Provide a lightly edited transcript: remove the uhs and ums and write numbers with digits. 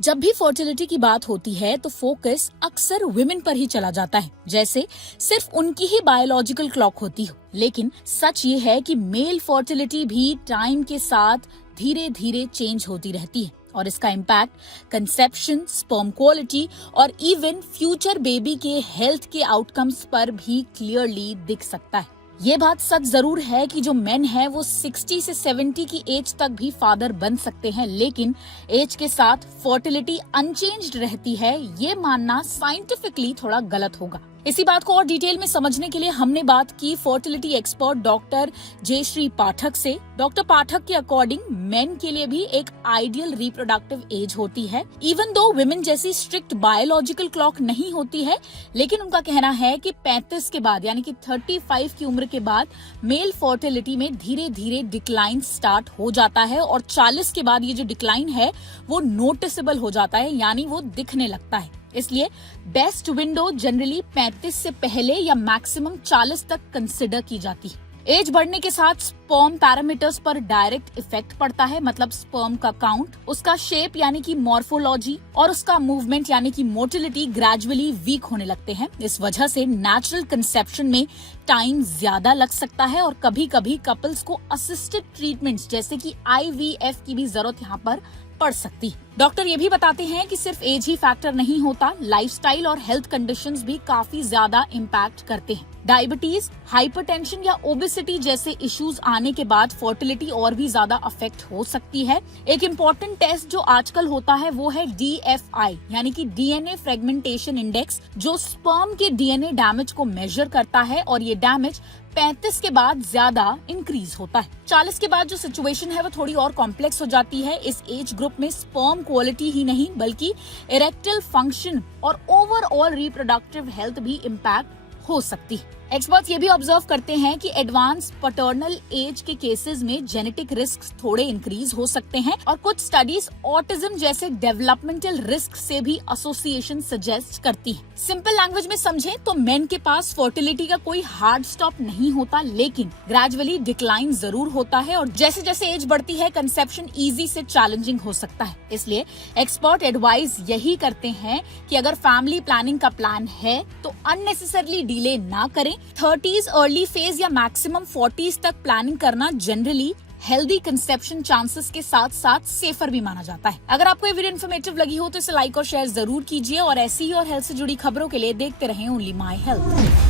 जब भी फर्टिलिटी की बात होती है तो फोकस अक्सर वुमेन पर ही चला जाता है, जैसे सिर्फ उनकी ही बायोलॉजिकल क्लॉक होती हो। लेकिन सच ये है कि मेल फर्टिलिटी भी टाइम के साथ धीरे धीरे चेंज होती रहती है और इसका इम्पैक्ट कंसेप्शन, स्पर्म क्वालिटी और इवन फ्यूचर बेबी के हेल्थ के आउटकम्स पर भी क्लियरली दिख सकता है। ये बात सच जरूर है कि जो मेन है वो 60 से 70 की एज तक भी फादर बन सकते हैं, लेकिन एज के साथ फर्टिलिटी अनचेंज्ड रहती है, ये मानना साइंटिफिकली थोड़ा गलत होगा। इसी बात को और डिटेल में समझने के लिए हमने बात की फर्टिलिटी एक्सपर्ट डॉक्टर जयश्री पाठक से। डॉक्टर पाठक के अकॉर्डिंग मेन के लिए भी एक आइडियल रिप्रोडक्टिव एज होती है। इवन दो वुमेन जैसी स्ट्रिक्ट बायोलॉजिकल क्लॉक नहीं होती है, लेकिन उनका कहना है कि 35 के बाद यानी कि 35 की उम्र के बाद मेल फर्टिलिटी में धीरे धीरे डिक्लाइन स्टार्ट हो जाता है और 40 के बाद ये जो डिक्लाइन है वो नोटिसेबल हो जाता है, यानी वो दिखने लगता है। इसलिए बेस्ट विंडो जनरली 35 से पहले या मैक्सिमम 40 तक कंसिडर की जाती है। एज बढ़ने के साथ स्पर्म पैरामीटर्स पर डायरेक्ट इफेक्ट पड़ता है, मतलब स्पर्म का काउंट, उसका शेप यानी कि मॉर्फोलॉजी और उसका मूवमेंट यानी कि मोटिलिटी ग्रेजुअली वीक होने लगते हैं। इस वजह से नेचुरल कंसेप्शन में टाइम ज्यादा लग सकता है और कभी कभी कपल्स को असिस्टेड ट्रीटमेंट्स जैसे कि IVF की भी जरूरत यहाँ पर पड़ सकती है। डॉक्टर ये भी बताते हैं कि सिर्फ एज ही फैक्टर नहीं होता, लाइफस्टाइल और हेल्थ कंडीशंस भी काफी ज्यादा इम्पैक्ट करते हैं। डायबिटीज, हाइपरटेंशन या ओबेसिटी जैसे इश्यूज आने के बाद फर्टिलिटी और भी ज्यादा अफेक्ट हो सकती है। एक इम्पोर्टेंट टेस्ट जो आजकल होता है वो है DFI यानी कि DNA फ्रेगमेंटेशन इंडेक्स, जो स्पर्म के DNA डैमेज को मेजर करता है और ये डैमेज 35 के बाद ज्यादा इंक्रीज होता है। 40 के बाद जो सिचुएशन है वो थोड़ी और कॉम्प्लेक्स हो जाती है। इस एज ग्रुप में स्पर्म क्वालिटी ही नहीं बल्कि इरेक्टाइल फंक्शन और ओवरऑल रिप्रोडक्टिव हेल्थ भी इम्पैक्ट हो सकती है। एक्सपर्ट्स ये भी ऑब्जर्व करते हैं कि एडवांस पैटर्नल एज के केसेस में जेनेटिक रिस्क थोड़े इंक्रीज हो सकते हैं और कुछ स्टडीज ऑटिज्म जैसे डेवलपमेंटल रिस्क से भी एसोसिएशन सजेस्ट करती हैं। सिंपल लैंग्वेज में समझें तो मेन के पास फर्टिलिटी का कोई हार्ड स्टॉप नहीं होता, लेकिन ग्रेजुअली डिक्लाइन जरूर होता है और जैसे जैसे एज बढ़ती है कंसेप्शन इजी से चैलेंजिंग हो सकता है। इसलिए एक्सपर्ट एडवाइस यही करते हैं कि अगर फैमिली प्लानिंग का प्लान है तो अननेसेसरली डिले ना करें। 30s अर्ली फेज या मैक्सिमम 40s तक प्लानिंग करना जनरली हेल्दी कंसेप्शन चांसेस के साथ साथ सेफर भी माना जाता है। अगर आपको ये वीडियो इन्फॉर्मेटिव लगी हो तो इसे लाइक और शेयर जरूर कीजिए और ऐसी ही और हेल्थ से जुड़ी खबरों के लिए देखते रहें ओनली माय हेल्थ।